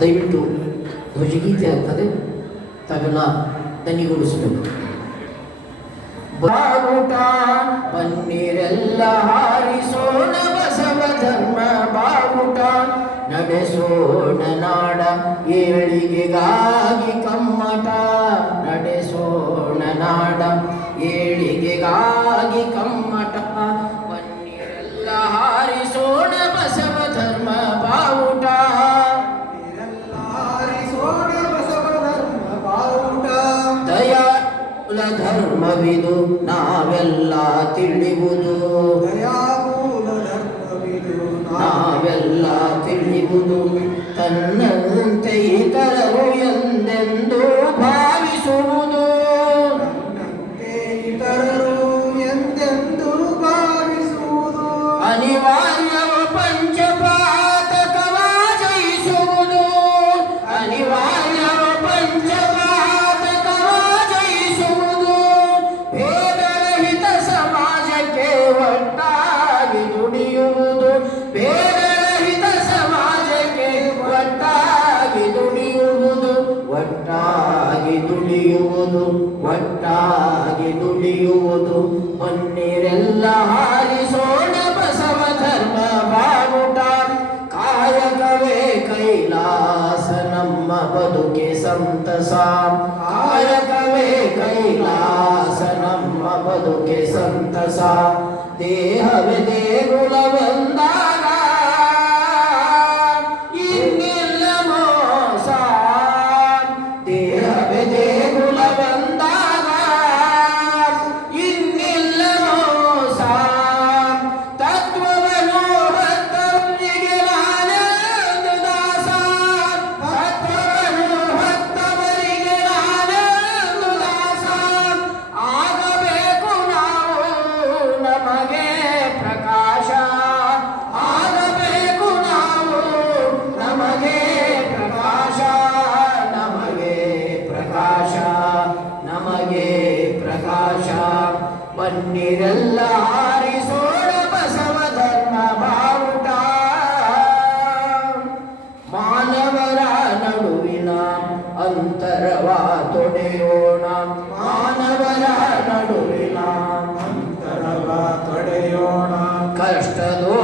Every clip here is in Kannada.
ದಯವಿಟ್ಟು ಧ್ವಜಗೀತೆ ಆಗ್ತದೆ, ತಾವೆಲ್ಲ ದನಿಗೂಡಿಸಬೇಕು ಬಾವುಟ ಬನ್ನಿರೆಲ್ಲ ಹಾರಿಸೋಣ ಬಸವ ಧರ್ಮ ಬಾವುಟ ನಡೆಸೋಣ ನಾಡ ಏಳಿಗೆಗಾಗಿ ಕಮ್ಮಟ ನಡೆಸೋಣ ನಾಡ ಏಳಿಗೆಗಾಗಿ ಕಮ್ಮಟ. ಧರ್ಮವಿದು ನಾವೆಲ್ಲ ತಿಳಿಯುವುದು ನಾವೆಲ್ಲ ತಿಳಿಯುವುದು ತನ್ನಂತೆ ಇತರರು ಒಟ್ಟಾಗಿ ದುಡಿಯುವುದು ಒಟ್ಟಾಗಿ ದುಡಿಯುವುದು ಮಣ್ಣಿರೆಲ್ಲ ಹಾರಿಸೋಣ ಬಸವ ಧರ್ಮ ಬಾವುಟ. ಕಾಯಕವೇ ಕೈಲಾಸ ನಮ್ಮ ಬದುಕೆ ಸಂತಸ. ಕಾಯಕವೇ ಕೈಲಾಸ ನಮ್ಮ ಬದುಕೆ ಸಂತಸ. ದೇಹವೇ ದೇಗುಲವೆಂದಾಗ ಬನ್ನಿರೆಲ್ಲ ಹಾರಿಸೋಣ ಬಸವ ಧರ್ಮ ಬಾವುಟ. ಮಾನವರ ನಡುವಿನ ಅಂತರವ ತೊಡೆಯೋಣ. ಮಾನವರ ನಡುವಿನ ಕಷ್ಟದೋಳಿರುವವರ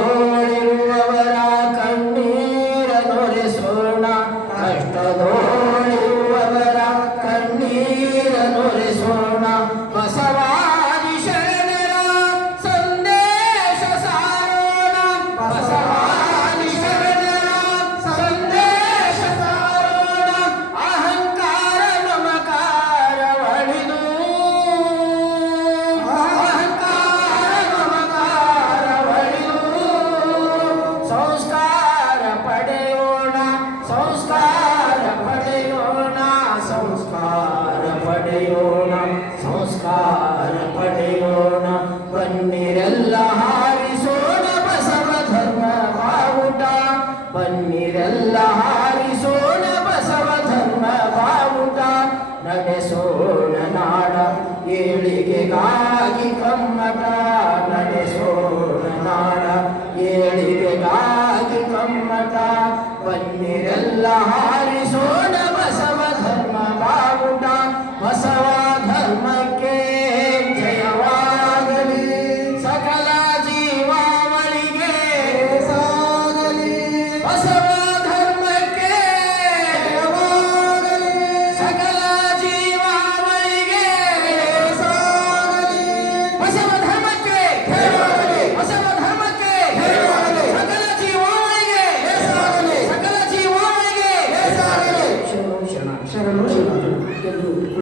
ಸಂಸ್ಕಾರ ಪಡೆಯೋಣ ಸಂಸ್ಕಾರ ಪಡೆಯೋಣ ಸಂಸ್ಕಾರ ನಡೆಸೋಣ ನಾಡ ಏಳಿಗೆಗಾಗಿ ಕಮ್ಮಟ